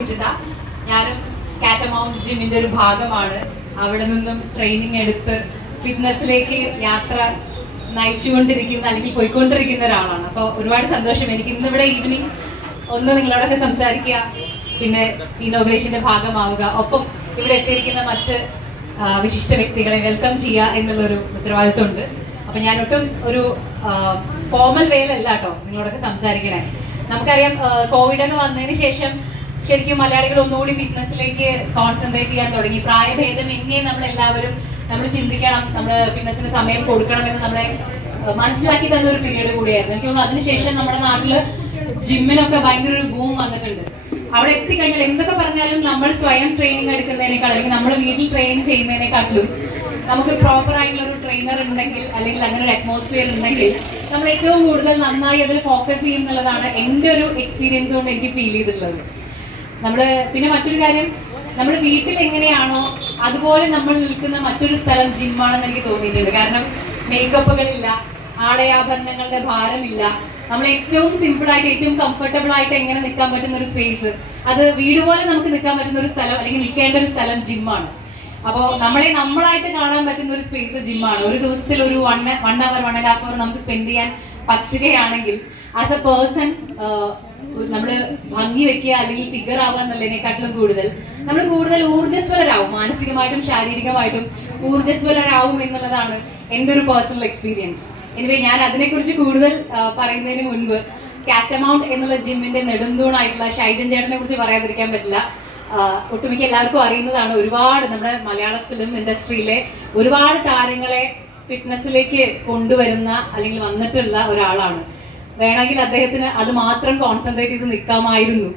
ഞാനും കാറ്റമൗണ്ട് ജിമ്മിന്റെ ഒരു ഭാഗമാണ്. അവിടെ നിന്നും ട്രെയിനിങ് എടുത്ത് ഫിറ്റ്നസ്സിലേക്ക് യാത്ര നയിച്ചുകൊണ്ടിരിക്കുന്ന അല്ലെങ്കിൽ പോയിക്കൊണ്ടിരിക്കുന്ന ഒരാളാണ്. അപ്പോൾ ഒരുപാട് സന്തോഷം എനിക്ക് ഇന്നിവിടെ ഈവനിങ് ഒന്ന് നിങ്ങളോടൊക്കെ സംസാരിക്കുക, പിന്നെ ഇനോഗ്രേഷന്റെ ഭാഗമാവുക, ഒപ്പം ഇവിടെ എത്തിയിരിക്കുന്ന മറ്റ് വിശിഷ്ട വ്യക്തികളെ വെൽക്കം ചെയ്യുക എന്നുള്ളൊരു ഉത്തരവാദിത്വമുണ്ട്. അപ്പം ഞാൻ ഒട്ടും ഒരു ഫോർമൽ വേയിലല്ല കേട്ടോ നിങ്ങളോടൊക്കെ സംസാരിക്കണേ. നമുക്കറിയാം കോവിഡ് ഒക്കെ വന്നതിന് ശേഷം ശരിക്കും മലയാളികൾ ഒന്നുകൂടി ഫിറ്റ്നസ്സിലേക്ക് കോൺസെൻട്രേറ്റ് ചെയ്യാൻ തുടങ്ങി. പ്രായഭേദം എങ്ങനെ നമ്മൾ ചിന്തിക്കണം, നമ്മൾ ഫിറ്റ്നസ്സിന് സമയം കൊടുക്കണമെന്ന് നമ്മളെ മനസ്സിലാക്കി തന്ന ഒരു പീരീഡ് കൂടിയായിരുന്നു. എനിക്ക് തോന്നുന്നു അതിനുശേഷം നമ്മുടെ നാട്ടില് ജിമ്മിനൊക്കെ ഭയങ്കര ഒരു ബൂം വന്നിട്ടുണ്ട്. അവിടെ എത്തിക്കഴിഞ്ഞാൽ എന്തൊക്കെ പറഞ്ഞാലും നമ്മൾ സ്വയം ട്രെയിനിങ് എടുക്കുന്നതിനേക്കാൾ അല്ലെങ്കിൽ നമ്മൾ വീട്ടിൽ ട്രെയിൻ ചെയ്യുന്നതിനെക്കാട്ടിലും നമുക്ക് പ്രോപ്പർ ആയിട്ടുള്ള ഒരു ട്രെയിനർ ഉണ്ടെങ്കിൽ അല്ലെങ്കിൽ അങ്ങനെ ഒരു അറ്റ്മോസ്ഫിയർ ഉണ്ടെങ്കിൽ നമ്മൾ ഏറ്റവും കൂടുതൽ നന്നായി അതിൽ ഫോക്കസ് ചെയ്യും എന്നുള്ളതാണ് എൻ്റെ ഒരു എക്സ്പീരിയൻസ് കൊണ്ട് എനിക്ക് ഫീൽ ചെയ്തിട്ടുള്ളത്. പിന്നെ മറ്റൊരു കാര്യം, നമ്മൾ വീട്ടിൽ എങ്ങനെയാണോ അതുപോലെ നമ്മൾ നിൽക്കുന്ന മറ്റൊരു സ്ഥലം ജിമ്മാണെന്ന് എനിക്ക് തോന്നിയിട്ടുണ്ട്. കാരണം മേക്കപ്പുകളില്ല, ആടയാഭരണങ്ങളുടെ ഭാരമില്ല, നമ്മൾ ഏറ്റവും സിമ്പിൾ ആയിട്ട് ഏറ്റവും കംഫർട്ടബിൾ ആയിട്ട് എങ്ങനെ നിൽക്കാൻ പറ്റുന്ന ഒരു സ്പേസ്, അത് വീട് പോലെ നമുക്ക് നിൽക്കാൻ പറ്റുന്ന ഒരു സ്ഥലം അല്ലെങ്കിൽ നിൽക്കേണ്ട ഒരു സ്ഥലം ജിമ്മാണ്. അപ്പോൾ നമ്മളായിട്ട് കാണാൻ പറ്റുന്ന ഒരു സ്പേസ് ജിമ്മാണ്. ഒരു ദിവസത്തിൽ ഒരു 1 hour 1.5 hour നമുക്ക് സ്പെൻഡ് ചെയ്യാൻ പറ്റുകയാണെങ്കിൽ ആസ് എ പേഴ്സൺ നമ്മൾ ഭംഗി വെക്കുക അല്ലെങ്കിൽ ഫിഗർ ആവുക എന്നുള്ളതിനെക്കാട്ടിലും നമ്മൾ കൂടുതൽ ഊർജ്ജസ്വലരാകും, മാനസികമായിട്ടും ശാരീരികമായിട്ടും ഊർജ്ജസ്വലരാകും എന്നുള്ളതാണ് എൻ്റെ ഒരു പേഴ്സണൽ എക്സ്പീരിയൻസ്. എനിവേ ഞാൻ അതിനെക്കുറിച്ച് കൂടുതൽ പറയുന്നതിന് മുൻപ് കാറ്റമൗണ്ട് എന്നുള്ള ജിമ്മിന്റെ നെടുന്തൂണായിട്ടുള്ള ഷൈജൻ ചേട്ടനെ കുറിച്ച് പറയാതിരിക്കാൻ പറ്റില്ല. ഒട്ടുമിക്ക എല്ലാവർക്കും അറിയുന്നതാണ്. ഒരുപാട് നമ്മുടെ മലയാള ഫിലിം ഇൻഡസ്ട്രിയിലെ ഒരുപാട് താരങ്ങളെ ഫിറ്റ്നസ്സിലേക്ക് കൊണ്ടുവരുന്ന അല്ലെങ്കിൽ വന്നിട്ടുള്ള ഒരാളാണ്. വേണമെങ്കിൽ അദ്ദേഹത്തിന് അത് മാത്രം കോൺസെൻട്രേറ്റ് ചെയ്ത് നിൽക്കാമായിരുന്നു.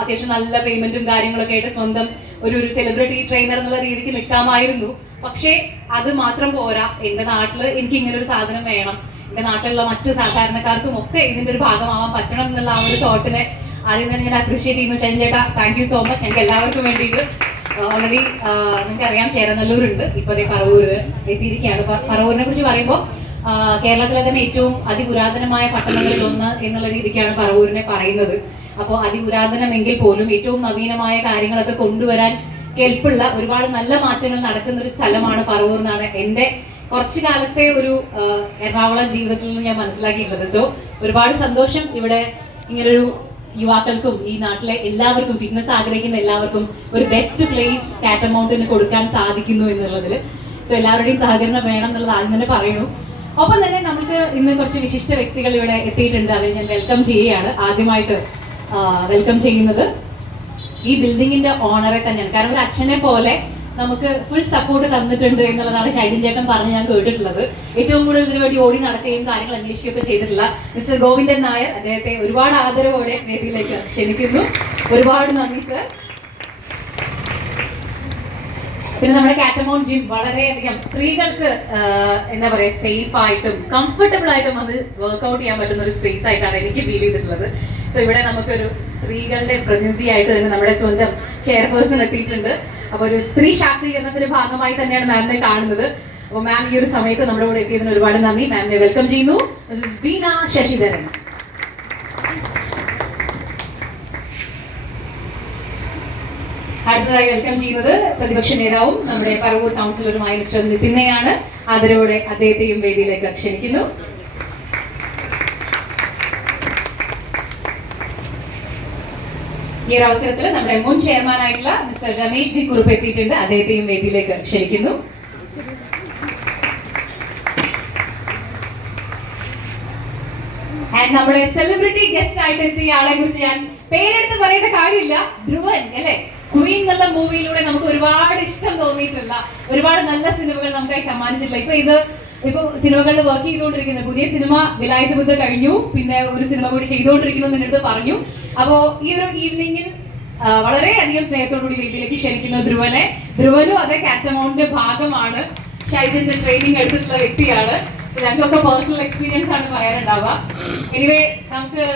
അത്യാവശ്യം നല്ല പേയ്മെന്റും കാര്യങ്ങളൊക്കെ ആയിട്ട് സ്വന്തം ഒരു സെലിബ്രിറ്റി ട്രെയിനർ എന്നുള്ള രീതിക്ക് നിൽക്കാമായിരുന്നു. പക്ഷേ അത് മാത്രം പോരാ. എൻ്റെ നാട്ടിൽ എനിക്ക് ഇങ്ങനെ ഒരു സാധനം വേണം, എൻ്റെ നാട്ടിലുള്ള മറ്റു സാധാരണക്കാർക്കും ഒക്കെ ഇതിൻ്റെ ഒരു ഭാഗമാവാൻ പറ്റണം എന്നുള്ള ആ ഒരു തോട്ടിനെ ആദ്യം തന്നെ ഞാൻ അപ്രീഷിയേറ്റ് ചെയ്യുന്നു. ഷൈൻ ചേട്ടാ, താങ്ക് യു സോ മച്ച്. ഞങ്ങൾക്ക് എല്ലാവർക്കും വേണ്ടിയിട്ട് ഓൾറെഡി നിങ്ങൾക്കറിയാം ചേരനല്ലൂരുണ്ട്, ഇപ്പോൾ അതേ പറവൂര് എത്തിയിരിക്കുകയാണ്. പറവൂരിനെ കുറിച്ച് പറയുമ്പോൾ കേരളത്തിലെ തന്നെ ഏറ്റവും അതിപുരാതനമായ പട്ടണങ്ങളിൽ ഒന്ന് എന്നുള്ള രീതിക്കാണ് പറവൂരിനെ പറയുന്നത്. അപ്പോൾ അതിപുരാതനമെങ്കിൽ പോലും ഏറ്റവും നവീനമായ കാര്യങ്ങളൊക്കെ കൊണ്ടുവരാൻ കെൽപ്പുള്ള ഒരുപാട് നല്ല മാറ്റങ്ങൾ നടക്കുന്ന ഒരു സ്ഥലമാണ് പറവൂർ എന്നാണ് എൻ്റെ കുറച്ചു കാലത്തെ ഒരു എറണാകുളം ജീവിതത്തിൽ നിന്ന് ഞാൻ മനസ്സിലാക്കിയിട്ടുള്ളത്. സോ ഒരുപാട് സന്തോഷം ഇവിടെ ഇങ്ങനൊരു യുവാക്കൾക്കും ഈ നാട്ടിലെ എല്ലാവർക്കും ഫിറ്റ്നസ് ആഗ്രഹിക്കുന്ന എല്ലാവർക്കും ഒരു ബെസ്റ്റ് പ്ലേസ് കാറ്റമൗണ്ടിന് കൊടുക്കാൻ സാധിക്കുന്നു എന്നുള്ളതിൽ. സോ എല്ലാവരുടെയും സഹകരണം വേണം എന്നുള്ളത് ആദ്യം തന്നെ പറയുന്നു. ഒപ്പം തന്നെ നമുക്ക് ഇന്ന് കുറച്ച് വിശിഷ്ട വ്യക്തികൾ ഇവിടെ എത്തിയിട്ടുണ്ട്. അവരെ ഞാൻ വെൽക്കം ചെയ്യുകയാണ്. ആദ്യമായിട്ട് വെൽക്കം ചെയ്യുന്നത് ഈ ബിൽഡിങ്ങിന്റെ ഓണറെ തന്നെയാണ്. കാരണം ഒരു അച്ഛനെ പോലെ നമുക്ക് ഫുൾ സപ്പോർട്ട് തന്നിട്ടുണ്ട് എന്നുള്ളതാണ് ഷൈജൻ ചേട്ടൻ പറഞ്ഞ് ഞാൻ കേട്ടിട്ടുള്ളത്. ഏറ്റവും കൂടുതൽ ഇതിനു വേണ്ടി ഓടി നടക്കുകയും കാര്യങ്ങൾ അന്വേഷിക്കുകയൊക്കെ ചെയ്തിട്ടുള്ള മിസ്റ്റർ ഗോവിന്ദൻ നായർ, അദ്ദേഹത്തെ ഒരുപാട് ആദരവോടെ വേദിയിലേക്ക് ക്ഷണിക്കുന്നു. ഒരുപാട് നന്ദി സർ. പിന്നെ നമ്മുടെ കാറ്റമൗണ്ട് ജിം വളരെയധികം സ്ത്രീകൾക്ക് എന്താ പറയുക സേഫ് ആയിട്ടും കംഫർട്ടബിൾ ആയിട്ടും അത് വർക്ക്ഔട്ട് ചെയ്യാൻ പറ്റുന്ന ഒരു സ്പേസ് ആയിട്ടാണ് എനിക്ക് ഫീൽ ചെയ്തിട്ടുള്ളത്. സോ ഇവിടെ നമുക്കൊരു സ്ത്രീകളുടെ പ്രതിനിധിയായിട്ട് തന്നെ നമ്മുടെ സ്വന്തം ചെയർപേഴ്സൺ എത്തിയിട്ടുണ്ട്. അപ്പോൾ ഒരു സ്ത്രീ ശാക്തീകരണത്തിന്റെ ഭാഗമായി തന്നെയാണ് മാമിനെ കാണുന്നത്. അപ്പോൾ മാം ഈ ഒരു സമയത്ത് നമ്മുടെ കൂടെ എത്തിയതിന് ഒരുപാട് നന്ദി. മാമിനെ വെൽക്കം ചെയ്യുന്നു. മിസ്സസ് ബീന ശശിധരൻ. അടുത്തതായി വെൽക്കം ചെയ്യുന്നത് പ്രതിപക്ഷ നേതാവും നമ്മുടെ പറവൂർ കൗൺസിലറുമായ മിസ്റ്റർ നിതിനെയാണ്. ആദരവോടെ അദ്ദേഹത്തെയും വേദിയിലേക്ക് ക്ഷണിക്കുന്നു. ഈ ഒരു അവസരത്തിൽ നമ്മുടെ മുൻ ചെയർമാനായിട്ടുള്ള മിസ്റ്റർ രമേശ് ഡി കുറുപ്പ് എത്തിയിട്ടുണ്ട്. അദ്ദേഹത്തെയും വേദിയിലേക്ക് ക്ഷണിക്കുന്നു. നമ്മുടെ സെലിബ്രിറ്റി ഗസ്റ്റ് ആയിട്ട് എത്തിയ ആളെ കുറിച്ച് ഞാൻ പേരെടുത്ത് പറയേണ്ട കാര്യമില്ല. ധ്രുവൻ അല്ലെ, ക്വീൻ എന്നുള്ള മൂവിയിലൂടെ നമുക്ക് ഒരുപാട് ഇഷ്ടം തോന്നിയിട്ടുള്ള ഒരുപാട് നല്ല സിനിമകൾ നമുക്കായി സമ്മാനിച്ചിട്ടുള്ള ഇപ്പൊ സിനിമകളിൽ വർക്ക് ചെയ്തുകൊണ്ടിരിക്കുന്നത്. പുതിയ സിനിമ വിലായത്ത് ബുദ്ധ കഴിഞ്ഞു, പിന്നെ ഒരു സിനിമ കൂടി ചെയ്തുകൊണ്ടിരിക്കുന്നു എന്ന് എന്നോട് പറഞ്ഞു. അപ്പോ ഈ ഒരു ഈവനിങ്ങിൽ വളരെയധികം സ്നേഹത്തോടുകൂടി വേദിയിലേക്ക് ക്ഷണിക്കുന്ന ധ്രുവനും അതേ കാറ്റമൗണ്ടിന്റെ ഭാഗമാണ്. ഷൈജന്റെ ട്രെയിനിങ് എടുത്തിട്ടുള്ള വ്യക്തിയാണ്. ഞങ്ങൾക്കൊക്കെ പേഴ്സണൽ എക്സ്പീരിയൻസ് ആണ് പറയാനുണ്ടാവുക. എനിവേ നമുക്ക്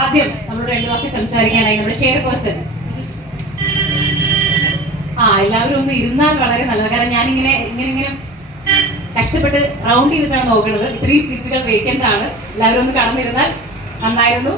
ആദ്യം നമ്മൾ രണ്ടു വാക്ക് സംസാരിക്കാനായി നമ്മുടെ ചെയർപേഴ്സൺ എല്ലാവരും ഒന്ന് ഇരുന്നാൽ വളരെ നല്ലത്. കാരണം ഞാനിങ്ങനെ കഷ്ടപ്പെട്ട് റൗണ്ട് ചെയ്തിട്ടാണ് നോക്കുന്നത്. ഇത്രയും സീറ്റുകൾ വേക്കന്റ് ആണ്. എല്ലാവരും ഒന്ന് കടന്നിരുന്നാൽ നന്നായിരുന്നു.